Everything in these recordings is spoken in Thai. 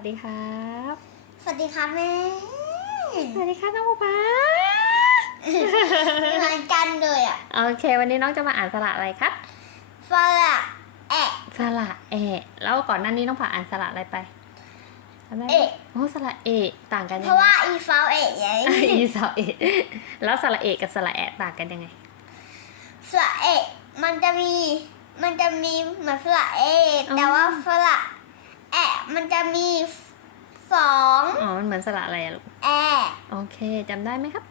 วัสดีครับ สวัสดีครับแม่ สวัสดีครับน้องป๊าเหมือนกันเลยอะ โอเค วันนี้น้องจะมาอ่านสระอะไรครับฝรั่งแอะสระเอะแล้วก่อนหน้านี้น้องผ่าอ่านสระอะไรไปจำได้ไหมเอะโอ้สระเอะต่างกันเพยังราะไง ว่าอีฟาวเอะไง อีสระเอะแล้วสระเอะกับสระแอะต่างกันยังไงฝรั่งเอะมันจะมี มันจะมีเหมือนฝรั่งเอะอ๋อแต่ว่าฝรั่ง แอะมันจะมีสองอ๋อ มันเหมือนสระอะไรอะลูก แอะโอเค จำได้ไหมครับ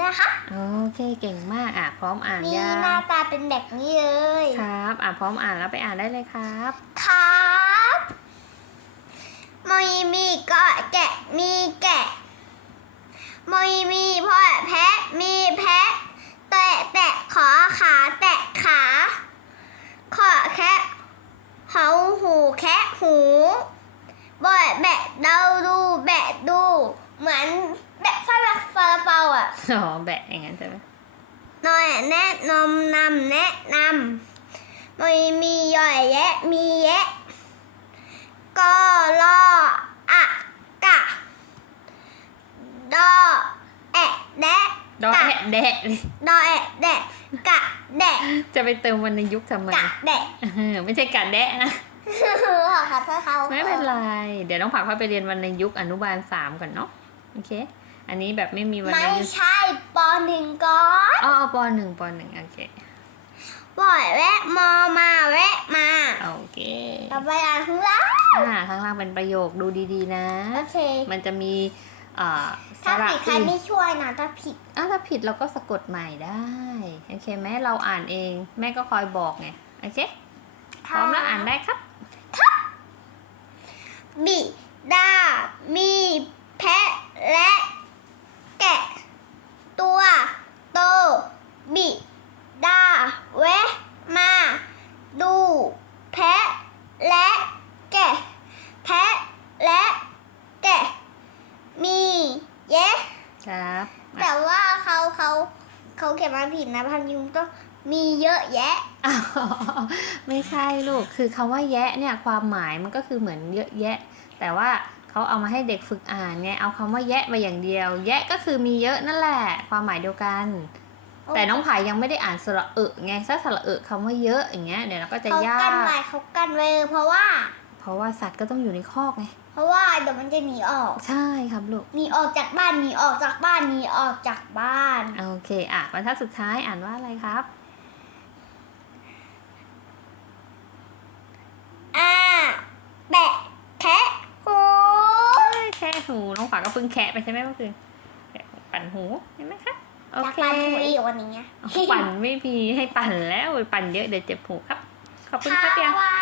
นะคะโอเค เก่งมาก อะ พร้อมอ่านมียังหน้าตาเป็นแบบนี้เลยครับ อะ พร้อมอ่านแล้วไปอ่านได้เลยครับ ครับมีมีก็แกะมีแกะมีมีพ่อแพะ มีแพะ แตะแตะขอขาแตะขาขอแคะเหาหู แคะหูบ่อยแบะเดาดูแบะดู เหมือนแบะฟาลักฟาลาเปาอะอ๋อแบะอย่างนั้นใช่ไหมหน่อยแนะนำนำแนะนำมีมีย่อยแยะมีแยะก็รออะกะดอแอะแดะดอแอะแดะดอแอะแดะกะแดะจะไปเติมวันในยุคทำไมกะแดะเออไม่ใช่กัดแดะนะ ขอขอโทษเขาไม่เป็นไร เดี๋ยวน้องผักค่อยไปเรียนวันในยุคอนุบาลสามก่อนเนาะโอเค อันนี้แบบไม่มีวันในไม่ยุคใช่ปหนึ่งก่อนอ๋อปหนึ่งปหนึ่งโอเคบ่อยแวะมอมาแวะมาโอเคต่อไปอ่านข้างล่างอ่าข้างล่างเป็นประโยคดูดีๆนะโอเคมันจะมีเอ่อสถ้าระผิดใครอื่นไม่ช่วยนะถ้าผิดอะถ้าผิดเราก็สะกดใหม่ได้โอเคไหมเราอ่านเอง แม่ก็คอยบอกไงโอเค พร้อมแล้วอ่านได้ครับบิดา มีแพะและแกะ ตัวโต บิดาแวะมา ดู แพะและแกะ แพะและแกะ มีเยะครับ แต่ว่าเขาเขา เขาเขียนมาผิดนะพันยุงต้องมีเยอะแยะอ้าวไม่ใช่ลูก คือคำว่าแยะเนี่ยความหมายมันก็คือเหมือนเยอะแยะ แต่ว่าเขาเอามาให้เด็กฝึกอ่านไง เอาคำว่าแยะมาอย่างเดียว แยะก็คือมีเยอะนั่นแหละ ความหมายเดียวกันแต่น้องผายยังไม่ได้อ่านสระเอะไงถ้าสระเอะคำว่าเยอะอย่างเงี้ยเดี๋ยวเราก็จะเขายากั้นก ไว้เขากั้นไว้เลยเพราะว่า เพราะว่าสัตว์ก็ต้องอยู่ในคอกไง เพราะว่าเดี๋ยวมันจะหนีออก ใช่ครับลูก หนีออกจากบ้านหนีออกจากบ้านหนีออกจากบ้าน โอเค อะบรรทัดสุดท้ายอ่านว่าอะไรครับ อ่า แบะ แคะหูแค่หู น้องฝาก็เพิ่งแคะไปใช่ไหมเมื่อคืนแคะปั่นหูเห็นไหมคะ โอจากเค บ้านหูอีกวันนี้ไงปั่นไม่มีให้ปั่นแล้วปั่นเยอะเดี๋ยวเจ็บหูครับ ขอบคุณครับยังบ๊ายบาย